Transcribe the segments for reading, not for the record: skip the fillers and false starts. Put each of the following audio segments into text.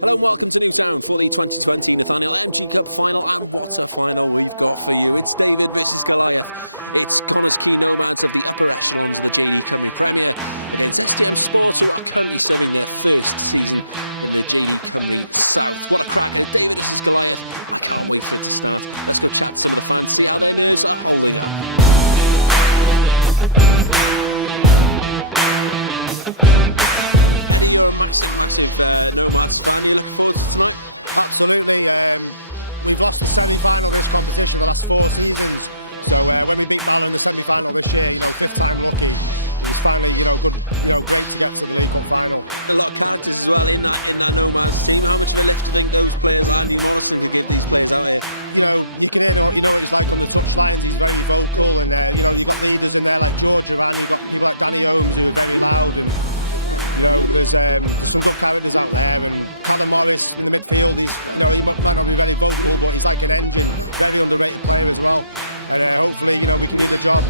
Hello and welcome to Newtown for the 2020 Nathaniel MG Cup final, and what a final we've got for you. It's David versus Goliath. It's Connah's Quay Nomads of the upper echelons of the JD Cymru Premier against STM Sports, who are currently serving their first season in the JD Cymru South. What a cracker, David versus Goliath. I can't wait for it to start. Let's go chat to some of the fans, see how their nerves are holding up. Eddie, you're a massive Nomads fan. Are you looking forward to tonight? Absolutely. We've lost the semi-final of this competition the last 4 seasons. So when we beat Bala in the semi-final this year, fifth time lucky. It was finally, great to get to the League Cup final. A lot of characters as well in that Nomads team. How much of a lift do you think those players, Andy Morrison, could give these players out here? You can hear what he's like on the touchlines. He's very vocal, and you've got leaders in there like George Duran. You've got people like Danny Holmes who are very loud, and there's some good characters out there. And Callum Morris in the midfield, he might not be very vocal, but he's like an engine. Very underrated player as well. And hopefully, we can do the job.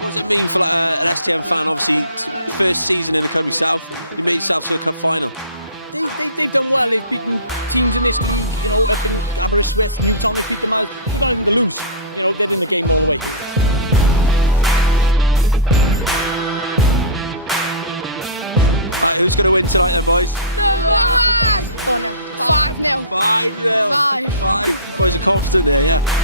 What does it mean for an STM fan? Obviously, first season in the Cymru South, you made yourself to a cup final. They've done well. They've beaten teams in this league, up in Aberystwyth, Newtown. They've beat them out. They've got nothing to lose. They're in the game all the way. Alright, who's going to win tonight then, boys? Nomads! 4-0. 5-0. 5-0. 5. Boys are confident there, yeah.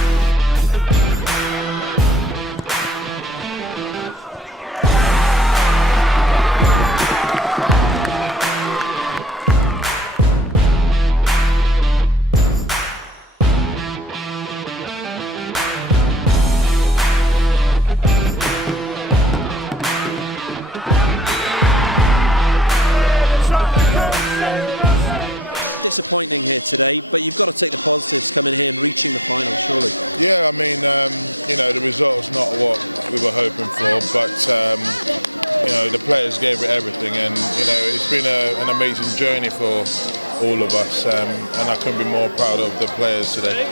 Disappointing here today, but you've got to take the positives coming here and reaching the final, surely. Yeah, I mean, the result's not what we were hoping for, but the players gave it everything, and it's been an amazing journey for all of us, and I couldn't be more proud of the players today.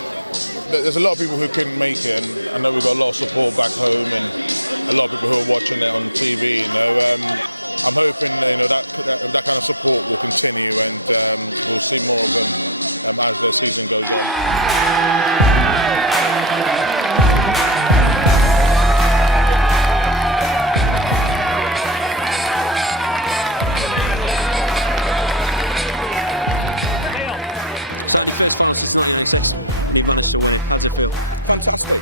There's a lot of people who couldn't make it, and I know we've got a lot of support back home, and a lot of people who are watching it on TV. I'm hoping that kind of support will continue, and we'll see more of them as the season goes on. Sandy, first final since 1996, and you've managed to win it. How does it feel? Fantastic.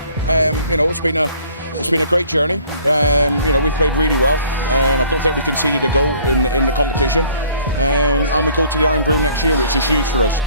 It's been a great journey. We've played really well. I don't think we conceded a goal in the competition. And we go to the Iron Brew next year, which is huge for us.